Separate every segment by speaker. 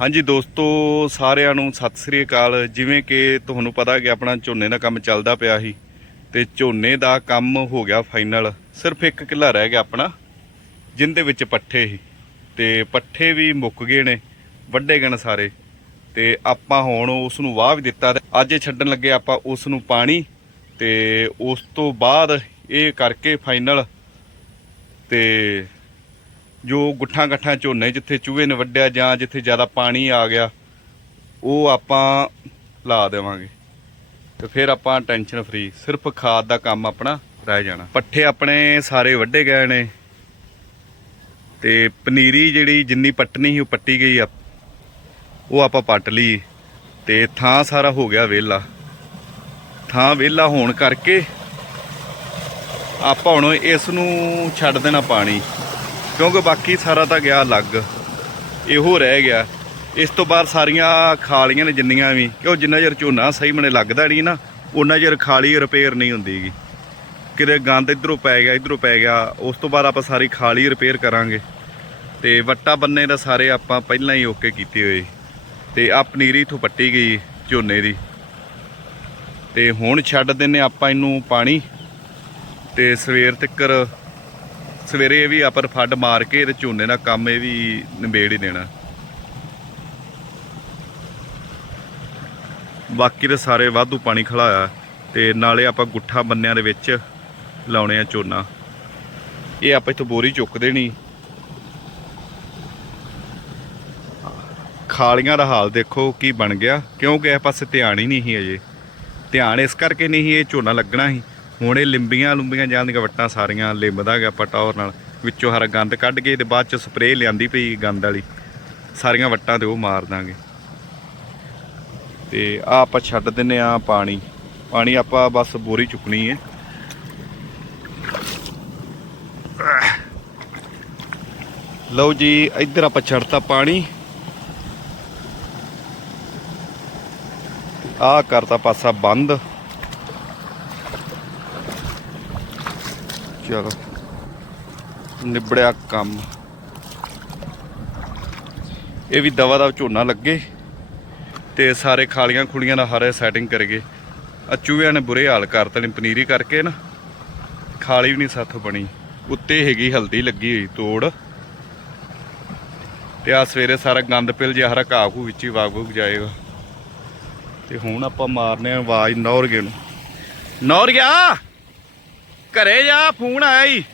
Speaker 1: ਹਾਂਜੀ ਦੋਸਤੋ, ਸਾਰਿਆਂ ਨੂੰ ਸਤਿ ਸ੍ਰੀ ਅਕਾਲ। ਜਿਵੇਂ ਕਿ ਤੁਹਾਨੂੰ ਪਤਾ ਕਿ ਆਪਣਾ ਝੋਨੇ ਦਾ ਕੰਮ ਚੱਲਦਾ ਪਿਆ ਸੀ ਤੇ ਝੋਨੇ ਦਾ ਕੰਮ ਹੋ ਗਿਆ ਫਾਈਨਲ। ਸਿਰਫ ਇੱਕ ਕਿੱਲਾ ਰਹਿ ਗਿਆ ਆਪਣਾ, ਜਿੰਦੇ ਵਿੱਚ ਪੱਠੇ ਸੀ। ਤੇ ਪੱਠੇ ਵੀ ਮੁੱਕ ਗਏ ਨੇ, ਵੱਡੇ ਗਏ ਨੇ ਸਾਰੇ। ਤੇ ਆਪਾਂ ਹੁਣ ਉਸ ਨੂੰ ਵਾਹ ਵੀ ਦਿੱਤਾ ਤੇ ਅੱਜ ਛੱਡਣ ਲੱਗੇ ਆਪਾਂ ਉਸ ਨੂੰ ਪਾਣੀ। ਤੇ ਉਸ ਤੋਂ ਬਾਅਦ ਇਹ ਕਰਕੇ ਫਾਈਨਲ। ਤੇ ਜੋ ਗੁੱਠਾਂ ਗੱਠਾਂ ਝੋਨੇ ਜਿੱਥੇ ਚੂਹੇ ਨੇ ਵੱਢਿਆ ਜਾਂ ਜਿੱਥੇ ਜ਼ਿਆਦਾ ਪਾਣੀ ਆ ਗਿਆ, ਉਹ ਆਪਾਂ ਲਾ ਦੇਵਾਂਗੇ। ਤੇ ਫਿਰ ਆਪਾਂ ਟੈਨਸ਼ਨ ਫਰੀ ਸਿਰਫ ਖਾਦ ਦਾ ਕੰਮ ਆਪਣਾ ਰਹਿ ਜਾਣਾ। ਪੱਠੇ ਆਪਣੇ ਸਾਰੇ ਵੱਢੇ ਗਏ ਨੇ। ਤੇ ਪਨੀਰੀ ਜਿਹੜੀ ਜਿੰਨੀ ਪੱਟਣੀ ਸੀ ਉਹ ਪੱਟੀ ਗਈ ਆ। ਉਹ ਆਪਾਂ ਪੱਟ ਲਈ। ਤੇ ਥਾਂ ਸਾਰਾ ਹੋ ਗਿਆ ਵਿਹਲਾ। ਥਾਂ ਵਿਹਲਾ ਹੋਣ ਕਰਕੇ ਆਪਾਂ ਹੁਣ ਇਸ ਨੂੰ ਛੱਡ ਦੇਣਾ ਪਾਣੀ। ਕਿਉਂਕਿ ਬਾਕੀ ਸਾਰਾ ਤਾਂ ਗਿਆ ਅਲੱਗ। ਇਹੋ ਰਹਿ ਗਿਆ। ਇਸ ਤੋਂ ਬਾਅਦ ਸਾਰੀਆਂ ਖਾਲੀਆਂ ਨੇ ਜਿੰਨੀਆਂ ਵੀ। ਕਿਉਂ ਜਿੰਨਾ ਚਿਰ ਝੋਨਾ ਸਹੀ ਮਨੇ ਲੱਗਦਾ ਨਹੀਂ ਨਾ ਉਹਨਾਂ ਚਿਰ ਖਾਲੀ ਰਿਪੇਅਰ ਨਹੀਂ ਹੁੰਦੀਗੀ ਕਿਤੇ ਗੰਦ ਇਧਰੋਂ ਪੈ ਗਿਆ, ਇਧਰੋਂ ਪੈ ਗਿਆ, ਉਸ ਤੋਂ ਬਾਅਦ ਆਪਾਂ ਸਾਰੀ ਖਾਲੀ ਰਿਪੇਅਰ ਕਰਾਂਗੇ। ਤੇ ਵੱਟਾ ਬੰਨੇ ਦਾ ਸਾਰੇ ਆਪਾਂ ਪਹਿਲਾਂ ਹੀ ਓਕੇ ਕੀਤੇ ਹੋਏ। ਤੇ ਆ ਪਨੀਰੀ ਇਥੋਂ ਪੱਟੀ ਗਈ ਝੋਨੇ ਦੀ। ਤੇ ਹੁਣ ਛੱਡ ਦਿੰਨੇ ਆਪਾਂ ਇਹਨੂੰ ਪਾਣੀ। ਤੇ ਸਵੇਰ ਤੱਕਰ ਸਵੇਰੇ ਇਹ ਵੀ ਆਪਰ ਫੱਡ ਮਾਰ ਕੇ ਤੇ ਝੋਨੇ ਦਾ ਕੰਮ ਇਹ ਵੀ ਨਿਬੇੜ ਹੀ ਦੇਣਾ। ਬਾਕੀ ਦੇ ਸਾਰੇ ਵਾਧੂ ਪਾਣੀ ਖਲਾਇਆ ਤੇ ਨਾਲੇ ਆਪਾਂ ਗੁੱਠਾ ਬੰਨਿਆਂ ਦੇ ਵਿੱਚ ਲਾਉਣੇ ਆ ਝੋਨਾ। ਇਹ ਆਪਾਂ ਇੱਥੋਂ ਬੋਰੀ ਚੁੱਕ ਦੇਣੀ। ਖਾਲੀਆਂ ਦਾ ਹਾਲ ਦੇਖੋ ਕੀ ਬਣ ਗਿਆ, ਕਿਉਂਕਿ ਇਹ ਪਾਸੇ ਧਿਆਨ ਹੀ ਨਹੀਂ ਸੀ ਅਜੇ। ਧਿਆਨ ਇਸ ਕਰਕੇ ਨਹੀਂ ਸੀ, ਇਹ ਝੋਨਾ ਲੱਗਣਾ ਸੀ। ਹੁਣ ਇਹ ਲਿੰਬੀਆਂ ਲੁੰਬੀਆਂ ਜਾਂਦੀਆਂ ਵੱਟਾਂ ਸਾਰੀਆਂ ਲਿੰਬਦਾ ਗਿਆ ਪਟੌਰ ਨਾਲ, ਵਿੱਚੋਂ ਹਰ ਗੰਦ ਕੱਢ ਕੇ ਤੇ ਬਾਅਦ ਚ ਸਪਰੇਅ ਲਿਆਂਦੀ ਪਈ ਗੰਦ ਵਾਲੀ। ਸਾਰੀਆਂ ਵੱਟਾਂ ਤੇ ਉਹ ਮਾਰ ਦਾਂਗੇ। ਤੇ ਆ ਆਪਾਂ ਛੱਡ ਦਿੰਨੇ ਆ ਪਾਣੀ। ਪਾਣੀ ਆਪਾਂ ਬਸ ਬੋਰੀ ਚੁੱਕਣੀ ਹੈ ਲਓ ਜੀ, ਇੱਧਰ ਆਪਾਂ ਛੱਡਤਾ ਪਾਣੀ। ਆ ਕਰਤਾ ਪਾਸਾ ਬੰਦ। ਚਲੋ। ਨਿਬੜਿਆ ਕੰਮ। ਇਹ ਵੀ ਦਵਾ ਦਾ ਝੋਨਾ ਲੱਗੇ ਤੇ ਸਾਰੇ ਖਾਲੀਆਂ ਖੁਲੀਆਂ ਦਾ ਹਰੇ ਸੈਟਿੰਗ ਕਰਗੇ ਆ ਚੂਹਿਆਂ ਨੇ ਬੁਰੇ ਹਾਲ ਕਰਤੇ ਨੇ ਪਨੀਰੀ ਕਰਕੇ ਨਾ, ਖਾਲੀ ਵੀ ਨਹੀਂ ਸਾਥੋਂ ਬਣੀ। ਉੱਤੇ ਹੈਗੀ ਹਲਦੀ ਲੱਗੀ ਹੋਈ ਤੋੜ। ਤੇ ਆ ਸਵੇਰੇ ਸਾਰਾ ਗੰਦ ਪਿਲ ਜਿਹਾ ਹਰਾ ਘਾਹ ਘੂ ਵਿੱਚ ਹੀ ਵਾਗ ਵੂਗ ਜਾਏਗਾ। ਤੇ ਹੁਣ ਆਪਾਂ ਮਾਰਨੇ ਆਵਾਜ਼ ਨੌਰਗੇ ਨੂੰ। ਨੌਰ ਗਿਆ ਘਰੇ ਜਾ, ਫੋਨ ਆਇਆ ਈ।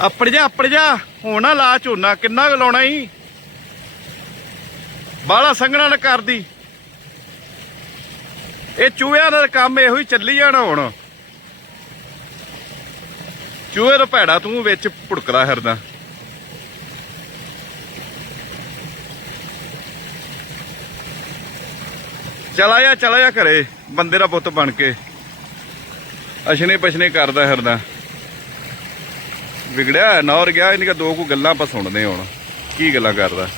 Speaker 1: ਆਪੜ ਜਾ ਆਪੜ ਜਾ। ਹੁਣ ਲਾ ਝੋਨਾ, ਕਿੰਨਾ ਕੁ ਲਾਉਣਾ ਈ। ਬਾਲਾ ਸੰਗਣਾ ਨਾ ਕਰਦੀ। ਇਹ ਚੂਹਿਆਂ ਦਾ ਕੰਮ ਇਹੋ ਹੀ ਚੱਲੀ ਜਾਣਾ ਹੁਣ। ਚੂਹੇ ਦਾ ਭੈੜਾ ਤੂੰ ਵਿੱਚ ਭੁੜਕਦਾ ਫਿਰਦਾ। ਚਲਾ ਜਾ ਚਲਾ ਜਾ ਘਰੇ। ਬੰਦੇ ਦਾ ਪੁੱਤ ਬਣ ਕੇ। ਅਸ਼ਨੇ ਪਛਨੇ ਕਰਦਾ ਫਿਰਦਾ। ਵਿਗੜਿਆ ਨੌਰ ਗਿਆ ਇਹਨੀਆਂ ਦੋ ਕੁ ਗੱਲਾਂ ਆਪਾਂ ਸੁਣਦੇ ਹੁਣ। ਕੀ ਗੱਲਾਂ ਕਰਦਾ?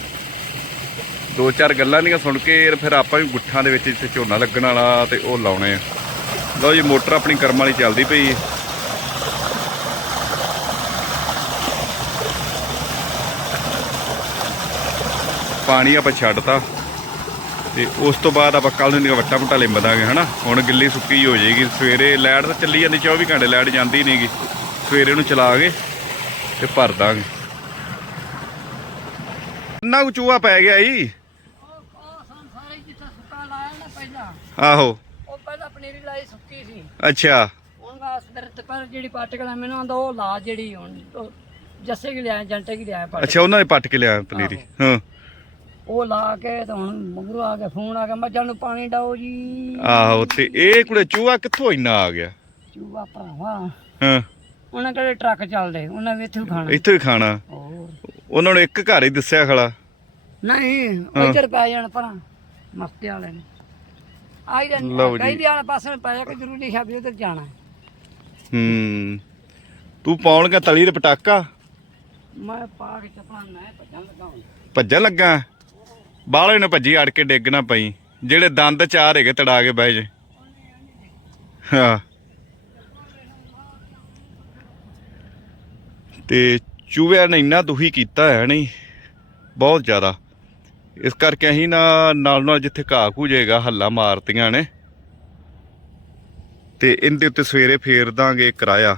Speaker 1: ਦੋ ਚਾਰ ਗੱਲਾਂ ਨਹੀਂ ਸੁਣ ਕੇ ਯਾਰ ਫਿਰ ਆਪਾਂ ਵੀ ਗੁੱਠਾਂ ਦੇ ਵਿੱਚ ਜਿੱਥੇ ਝੋਨਾ ਲੱਗਣ ਵਾਲਾ ਤੇ ਉਹ ਲਾਉਣੇ ਆ। ਲਓ ਜੀ, ਮੋਟਰ ਆਪਣੀ ਕਰਮ ਵਾਲੀ ਚੱਲਦੀ ਪਈ ਹੈ ਪਾਣੀ ਆਪਾਂ ਛੱਡਤਾ। ਤੇ ਉਸ ਤੋਂ ਬਾਅਦ ਆਪਾਂ ਕੱਲ ਨੂੰ ਦੀਆਂ ਵੱਟਾ ਮੁੱਟਾ ਲਿੰਬ ਦਾਂਗੇ ਹਨਾ? ਹੁਣ ਗਿੱਲੀ ਸੁੱਕੀ ਹੋ ਜਾਏਗੀ। ਸਵੇਰੇ ਲਾਈਟ ਤਾਂ ਚੱਲੀ ਜਾਂਦੀ 24 ਘੰਟੇ ਲਾਈਟ ਜਾਂਦੀ ਨਹੀਂਗੀ ਸਵੇਰੇ ਨੂੰ ਚਲਾ ਕੇ ਤੇ ਭਰ ਦਾਂਗੇ। ਕਿੰਨਾ ਕੁ ਚੂਹਾ ਪੈ ਗਿਆ ਜੀ?
Speaker 2: ਨਾ
Speaker 1: ਆਹੋ।
Speaker 2: ਉਹ ਪਹਿਲਾਂ ਪਨੀਰੀ ਲਾਈ ਸੁੱਕੀ ਸੀ।
Speaker 1: ਅੱਛਾ।
Speaker 2: ਆਸ ਦਰਤ ਪਰ ਜਿਹੜੀ ਪਾਰਟੀਕਲ ਮੈਨੂੰ ਆਂਦਾ ਉਹ ਲਾ ਜਿਹੜੀ ਜੱਸੇ ਕਿ ਲਿਆ ਜੰਟੇ ਕਿ ਲਿਆ ਪਾਰਟੀਕਲ
Speaker 1: ਅੱਛਾ ਉਹਨਾਂ ਨੇ ਪੱਟ ਕੇ ਲਿਆ ਪਨੀਰੀ। ਹਾਂ।
Speaker 2: ਉਹ ਲਾ ਕੇ ਤੇ ਹੁਣ ਮੰਗਰੂ ਆ ਕੇ ਫੋਨ ਆ ਗਿਆ ਮੱਝਾਂ ਨੂੰ ਪਾਣੀ ਡਾਓ ਜੀ।
Speaker 1: ਆਹੋ ਤੇ ਇਹ ਕੁੜੇ ਚੂਹਾ ਕਿੱਥੋਂ ਇੰਨਾ ਆ ਗਿਆ?
Speaker 2: ਚੂਹਾ ਭਰਾਵਾ।
Speaker 1: ਹਾਂ।
Speaker 2: ਉਹਨਾਂ ਕਿਹੜੇ ਟਰੱਕ ਚੱਲਦੇ? ਉਹਨਾਂ ਵੀ ਇੱਥੇ ਖਾਣਾ।
Speaker 1: ਇੱਥੋਂ ਹੀ ਖਾਣਾ?
Speaker 2: ਹੋਰ।
Speaker 1: ਉਹਨਾਂ ਨੂੰ ਇੱਕ ਘਰ ਹੀ ਦੱਸਿਆ ਖਲਾ।
Speaker 2: ਨਹੀਂ ਇੱਧਰ ਪੈ ਜਾਣ ਪਰਾਂ ਮਸਤੇ ਵਾਲੇ ਨੇ। ਆਈ ਦਾ
Speaker 1: ਲਓ ਜੀ।
Speaker 2: ਕਈ ਵਾਲੇ ਪਾਸੇ ਨੂੰ ਪੈ ਜਾ ਕੇ ਜ਼ਰੂਰੀ ਹੈ ਵੀ ਉਧਰ ਜਾਣਾ। ਹੈ।
Speaker 1: ਹੂੰ। ਤੂੰ ਪਾਉਣ ਗਿਆ ਤਲੀ ਦੇ ਪਟਾਕਾ?
Speaker 2: ਮੈਂ ਪਾ ਕੇ ਚੱਪਲਾਂ ਮੈਂ ਭੱਜਣ ਲੱਗਾ ਹੁਣ।
Speaker 1: ਭੱਜਣ ਲੱਗਾ? ਬਾਹਲੇ ਨੂੰ ਭੱਜੀ, ਅੜ ਕੇ ਡਿੱਗਣਾ ਪਈ। ਜਿਹੜੇ ਦੰਦ ਚਾਰ ਹੈਗੇ, ਤੜਾ ਕੇ ਬਹਿ ਜੇ। ਹਾਂ। ਤੇ ਚੂਹਿਆਂ ਨੇ ਇੰਨਾ ਦੁਖੀ ਕੀਤਾ ਹੈ, ਨਹੀਂ, ਬਹੁਤ ਜ਼ਿਆਦਾ। ਇਸ ਕਰਕੇ ਅਸੀਂ ਨਾ ਨਾਲ ਨਾਲ ਜਿੱਥੇ ਘਾਹ ਕੂਜੇਗਾ ਹੱਲਾ ਮਾਰਤੀਆਂ ਨੇ। ਤੇ ਇਹਦੇ ਉੱਤੇ ਸਵੇਰੇ ਫੇਰ ਦਾਂਗੇ ਕਿਰਾਇਆ।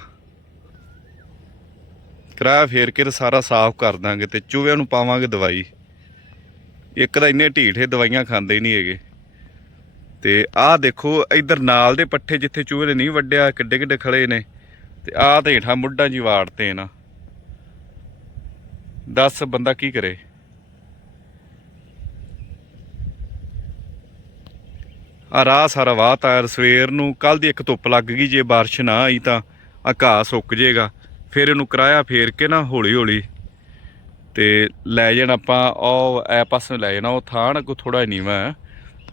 Speaker 1: ਕਿਰਾਇਆ ਫੇਰ ਕੇ ਸਾਰਾ ਸਾਫ਼ ਕਰ ਦਾਂਗੇ ਤੇ ਚੂਹਿਆਂ ਨੂੰ ਪਾਵਾਂਗੇ ਦਵਾਈ। ਇੱਕ ਤਾਂ ਇੰਨੇ ਢੀਠੇ ਦਵਾਈਆਂ ਖਾਂਦੇ ਹੀ ਨਹੀਂ ਹੈਗੇ। ਤੇ ਆਹ ਦੇਖੋ, ਇਧਰ ਨਾਲ ਦੇ ਪੱਠੇ ਜਿੱਥੇ ਚੂਹੇ ਨੇ ਨਹੀਂ ਵੱਡਿਆ ਕਿੱਡੇ ਕਿੱਡੇ ਖੜੇ ਨੇ। ਤੇ ਆਹ ਤੇ ਹੇਠਾਂ ਮੁੱਢਾਂ ਜੀ ਵਾੜਤੇ ਨਾ। ਦੱਸ ਬੰਦਾ ਕੀ ਕਰੇ? ਆ ਰਾਹ ਸਾਰਾ ਵਾਹ ਤਾਰ ਸਵੇਰ ਨੂੰ ਕੱਲ ਦੀ ਇੱਕ ਧੁੱਪ ਲੱਗ ਗਈ ਜੇ ਬਾਰਿਸ਼ ਨਾ ਆਈ ਤਾਂ ਆ ਘਾਹ ਸੁੱਕ ਜੇਗਾ। ਫਿਰ ਇਹਨੂੰ ਕਰਾਇਆ ਫੇਰ ਕੇ ਨਾ ਹੌਲੀ ਹੌਲੀ ਤੇ ਲੈ ਜਾਣਾ ਆਪਾਂ, ਉਹ ਐ ਪਾਸੇ ਲੈ ਜਾਣਾ, ਉਹ ਥਾਂ ਨਾ ਕੋ ਥੋੜਾ ਨੀਵਾ ਹੈ।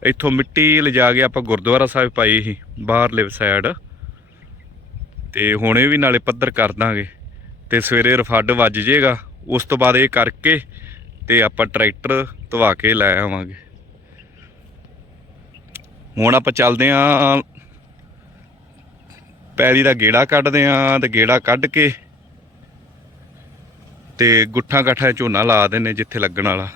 Speaker 1: ਇੱਥੋਂ ਮਿੱਟੀ ਲਿਜਾ ਕੇ ਆਪਾਂ ਗੁਰਦੁਆਰਾ ਸਾਹਿਬ ਪਾਈ ਸੀ, ਬਾਹਰਲੇ ਸਾਈਡ ਤੇ ਹੁਣੇ ਵੀ ਨਾਲੇ ਪੱਧਰ ਕਰ ਦਾਂਗੇ। ਤੇ ਸਵੇਰੇ ਰਫੱਡ ਵੱਜ ਜਾਏਗਾ ਉਸ ਤੋਂ ਬਾਅਦ ਇਹ ਕਰਕੇ ਤੇ ਆਪਾਂ ਟਰੈਕਟਰ ਧਵਾ ਕੇ ਲੈ ਆਵਾਂਗੇ। ਹੁਣ ਆਪਾਂ ਚੱਲਦੇ ਆਂ ਪੈਰੀ ਦਾ ਗੇੜਾ ਕੱਢਦੇ ਆਂ ਤੇ ਗੇੜਾ ਕੱਢ ਕੇ ਤੇ ਗੁੱਠਾਂ ਗੱਠਾਂ ਝੋਨਾ ਲਾ ਦਿੰਨੇ ਜਿੱਥੇ ਲੱਗਣ ਵਾਲਾ।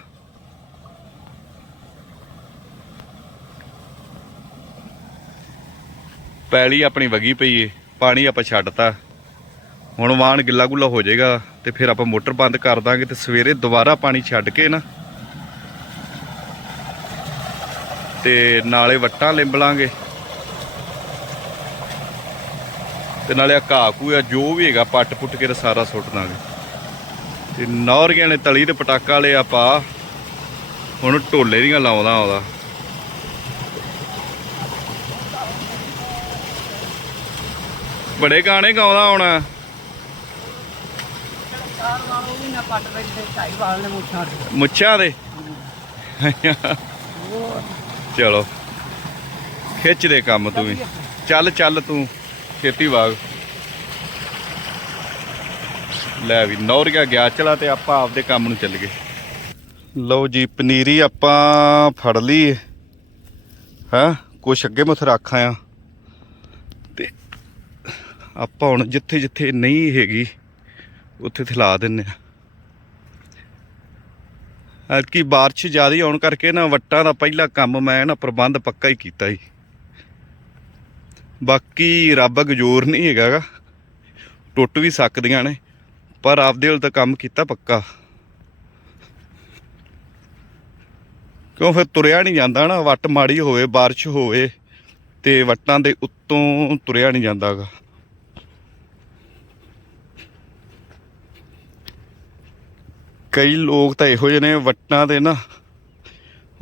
Speaker 1: ਪੈਲੀ ਆਪਣੀ ਵਗੀ ਪਈ ਏ, ਪਾਣੀ ਆਪਾਂ ਛੱਡਤਾ। ਹੁਣ ਵਾਣ ਗਿੱਲਾ ਗੁੱਲਾ ਹੋ ਜਾਏਗਾ ਤੇ ਫਿਰ ਆਪਾਂ ਮੋਟਰ ਬੰਦ ਕਰ ਦਾਂਗੇ ਤੇ ਸਵੇਰੇ ਦੁਬਾਰਾ ਪਾਣੀ ਛੱਡ ਕੇ ਨਾ ਤੇ ਨਾਲੇ ਵੱਟਾਂ ਲਿੰਬ ਲਾਂਗੇ। ਤੇ ਨਾਲੇ ਆ ਘਾਹ ਕੂ ਆ, ਜੋ ਵੀ ਹੈਗਾ ਪੱਟ ਪੁੱਟ ਕੇ ਤੇ ਸਾਰਾ ਸੁੱਟ ਦਾਂਗੇ। ਤੇ ਨੌਰੀਆਂ ਨੇ ਤਲੀ ਤੇ ਪਟਾਕਾ ਵਾਲੇ ਆਪਾਂ ਹੁਣ ਢੋਲੇ ਦੀਆਂ ਲਾਉਂਦਾ ਆਉਂਦਾ। ਬੜੇ ਗਾਣੇ ਗਾਉਂਦਾ
Speaker 2: ਆਉਣਾ ਮੁੱਛਾਂ ਦੇ।
Speaker 1: ਚਲੋ, ਖਿੱਚ ਦੇ ਕੰਮ ਤੂੰ ਵੀ। ਚੱਲ ਚੱਲ ਤੂੰ, ਖੇਤੀ ਬਾਗ। ਲੈ ਵੀ ਨੌਰੀਆ ਗਿਆ ਚਲਾ ਤੇ ਆਪਾਂ ਆਪਦੇ ਕੰਮ ਨੂੰ ਚੱਲ ਗਏ। ਲਓ ਜੀ, ਪਨੀਰੀ ਆਪਾਂ ਫੜ ਲਈ। ਹਾਂ, ਕੁਛ ਅੱਗੇ ਮੁੱਥ ਰੱਖਾਂ ਆ ਤੇ ਆਪਾਂ ਹੁਣ ਜਿੱਥੇ ਜਿੱਥੇ ਨਹੀਂ ਹੈਗੀ, ਉੱਥੇ ਥਲਾ ਦਿੰਨੇ ਆ ਐਤਕੀ ਬਾਰਿਸ਼ ਜ਼ਿਆਦਾ ਆਉਣ ਕਰਕੇ ਨਾ ਵੱਟਾਂ ਦਾ ਪਹਿਲਾ ਕੰਮ ਮੈਂ ਨਾ ਪ੍ਰਬੰਧ ਪੱਕਾ ਹੀ ਕੀਤਾ ਸੀ। ਬਾਕੀ ਰੱਬ ਗਜੋਰ ਨਹੀਂ ਹੈਗਾ ਟੁੱਟ ਵੀ ਸਕਦੀਆਂ ਨੇ। ਪਰ ਆਪਦੇ ਵੱਲ ਤਾਂ ਕੰਮ ਕੀਤਾ ਪੱਕਾ। ਕਿਉਂ ਫਿਰ ਤੁਰਿਆ ਨਹੀਂ ਜਾਂਦਾ ਨਾ? ਵੱਟ ਮਾੜੀ ਹੋਵੇ, ਬਾਰਿਸ਼ ਹੋਵੇ, ਤੇ ਵੱਟਾਂ ਦੇ ਉੱਤੋਂ ਤੁਰਿਆ ਨਹੀਂ ਜਾਂਦਾਗਾ। ਕਈ ਲੋਕ ਤਾਂ ਇਹੋ ਜਿਹੇ ਨੇ, ਵੱਟਾਂ ਦੇ ਨਾ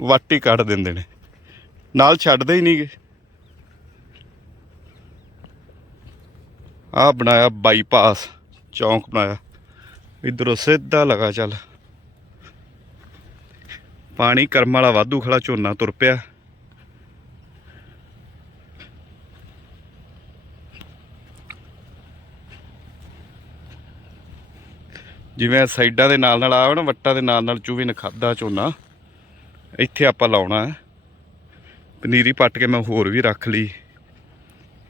Speaker 1: ਵੱਟ ਹੀ ਕੱਢ ਦਿੰਦੇ ਨੇ। ਨਾਲ ਛੱਡਦੇ ਹੀ ਨਹੀਂਗੇ। ਆ ਬਣਾਇਆ ਬਾਈਪਾਸ, ਚੌਂਕ ਬਣਾਇਆ। ਇਧਰੋਂ ਸਿੱਧਾ ਲਗਾ ਚੱਲ। ਪਾਣੀ ਕਰਮ ਵਾਲਾ ਵਾਧੂ ਖੜਾ ਝੋਨਾ ਤੁਰ ਪਿਆ। ਜਿਵੇਂ ਸਾਈਡਾਂ ਦੇ ਨਾਲ ਨਾਲ ਆਵੇ ਨਾ, ਵੱਟਾਂ ਦੇ ਨਾਲ ਨਾਲ ਚੂਹੇ ਨੇ ਖਾਦਾ ਝੋਨਾ। ਇੱਥੇ ਆਪਾਂ ਲਾਉਣਾ ਹੈ। ਪਨੀਰੀ ਪੱਟ ਕੇ ਮੈਂ ਹੋਰ ਵੀ ਰੱਖ ਲਈ।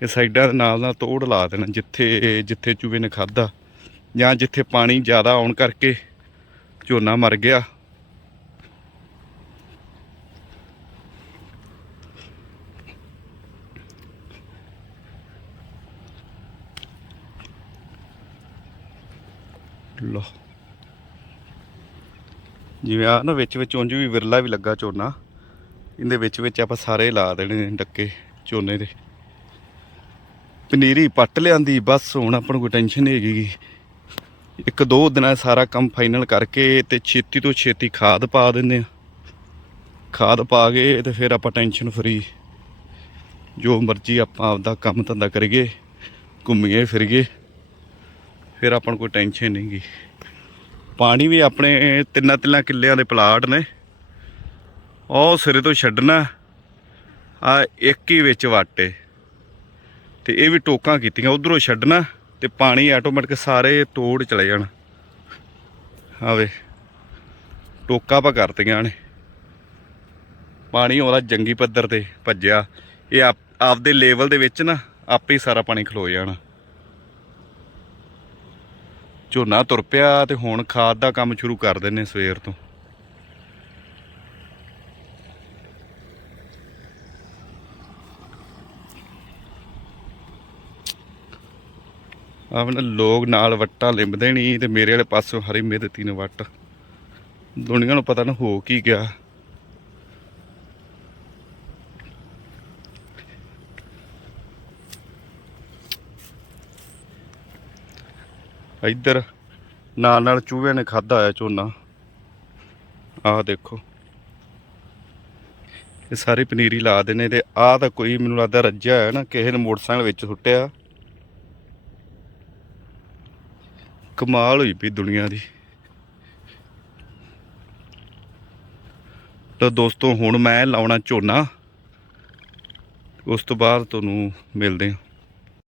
Speaker 1: ਇਹ ਸਾਈਡਾਂ ਦੇ ਨਾਲ ਨਾਲ ਤੋੜ ਲਾ ਦੇਣਾ, ਜਿੱਥੇ ਜਿੱਥੇ ਚੂਹੇ ਨੇ ਖਾਦਾ ਜਾਂ ਜਿੱਥੇ ਪਾਣੀ ਜ਼ਿਆਦਾ ਆਉਣ ਕਰਕੇ ਝੋਨਾ ਮਰ ਗਿਆ। ਲੋ ਜਿਵੇਂ ਆ ਨਾ ਵਿੱਚ ਵਿੱਚ ਉਂਝ ਵੀ ਵਿਰਲਾ ਵੀ ਲੱਗਾ ਝੋਨਾ। ਇਹਦੇ ਵਿੱਚ ਵਿੱਚ ਆਪਾਂ ਸਾਰੇ ਲਾ ਦੇਣੇ ਨੇ ਡੱਕੇ ਝੋਨੇ ਦੇ। ਪਨੀਰੀ ਪੱਟ ਲਿਆਂਦੀ, ਬਸ ਹੁਣ ਆਪਾਂ ਨੂੰ ਕੋਈ ਟੈਨਸ਼ਨ ਨਹੀਂ ਹੈਗੀ ਇੱਕ ਦੋ ਦਿਨਾਂ ਸਾਰਾ ਕੰਮ ਫਾਈਨਲ ਕਰਕੇ ਤੇ ਛੇਤੀ ਤੋਂ ਛੇਤੀ ਖਾਦ ਪਾ ਦਿੰਦੇ ਆ। ਖਾਦ ਪਾ ਕੇ ਤੇ ਫਿਰ ਆਪਾਂ ਟੈਨਸ਼ਨ ਫਰੀ ਜੋ ਮਰਜ਼ੀ ਆਪਾਂ ਆਪਦਾ ਕੰਮ ਧੰਦਾ ਕਰੀਏ, ਘੁੰਮੀਏ, ਫਿਰੀਏ, ਫਿਰ ਆਪਾਂ ਨੂੰ ਕੋਈ ਟੈਨਸ਼ਨ ਨਹੀਂ ਗਈ ਪਾਣੀ ਵੀ ਆਪਣੇ ਤਿੰਨਾਂ ਤਿੰਨਾਂ ਕਿੱਲਿਆਂ ਦੇ ਪਲਾਟ ਨੇ। ਉਹ ਸਿਰੇ ਤੋਂ ਛੱਡਣਾ ਆ ਇੱਕ ਹੀ ਵਿੱਚ ਵਾਟੇ। ਤੇ ਇਹ ਵੀ ਟੋਕਾਂ ਕੀਤੀਆਂ, ਉਧਰੋਂ ਛੱਡਣਾ। ਤੇ ਪਾਣੀ ਆਟੋਮੈਟਿਕ ਸਾਰੇ ਤੋੜ ਚਲੇ ਜਾਣ। ਆਵੇ ਟੋਕਾ ਪਾ ਕਰਤੀਆਂ ਨੇ। ਪਾਣੀ ਉਹਦਾ ਜੰਗੀ ਪੱਧਰ ਤੇ ਭੱਜਿਆ। ਇਹ ਆਪਦੇ ਲੈਵਲ ਦੇ ਵਿੱਚ ਨਾ, ਆਪੇ ਹੀ ਸਾਰਾ ਪਾਣੀ ਖਲੋ ਜਾਣਾ। ਝੋਨਾ ਤੁਰ ਪਿਆ ਤੇ ਹੁਣ ਖਾਦ ਦਾ ਕੰਮ ਸ਼ੁਰੂ ਕਰ ਦਿੰਨੇ ਸਵੇਰ ਤੋਂ। ਆਪਣਾ ਲੋਕ ਨਾਲ ਵੱਟਾਂ ਲਿੰਬਦੇ ਨਹੀਂ ਤੇ ਮੇਰੇ ਵਾਲੇ ਪਾਸੋਂ ਹਰੀ ਮਿਹਦਤੀ ਨੇ ਵੱਟ। ਦੁਨੀਆ ਨੂੰ ਪਤਾ ਨਾ ਹੋ ਕੀ ਗਿਆ। ਇੱਧਰ ਨਾਲ ਨਾਲ ਚੂਹਿਆਂ ਨੇ ਖਾਦਾ ਆ ਝੋਨਾ। ਆਹ ਦੇਖੋ। ਇਹ ਸਾਰੀ ਪਨੀਰੀ ਲਾ ਦੇਣੇ ਤੇ ਆਹ ਤਾਂ ਕੋਈ ਮੈਨੂੰ ਲੱਗਦਾ ਰੱਜਿਆ ਹੋਇਆ ਨਾ, ਕਿਸੇ ਨੇ ਮੋਟਰਸਾਈਕਲ ਵਿੱਚ ਸੁੱਟਿਆ। ਕਮਾਲ ਹੋਈ ਪਈ ਦੁਨੀਆ ਦੀ। ਤਾਂ ਦੋਸਤੋ, ਹੁਣ ਮੈਂ ਲਾਉਣਾ ਝੋਨਾ। ਉਸ ਤੋਂ ਬਾਅਦ ਤੁਹਾਨੂੰ ਮਿਲਦੇ ਹਾਂ।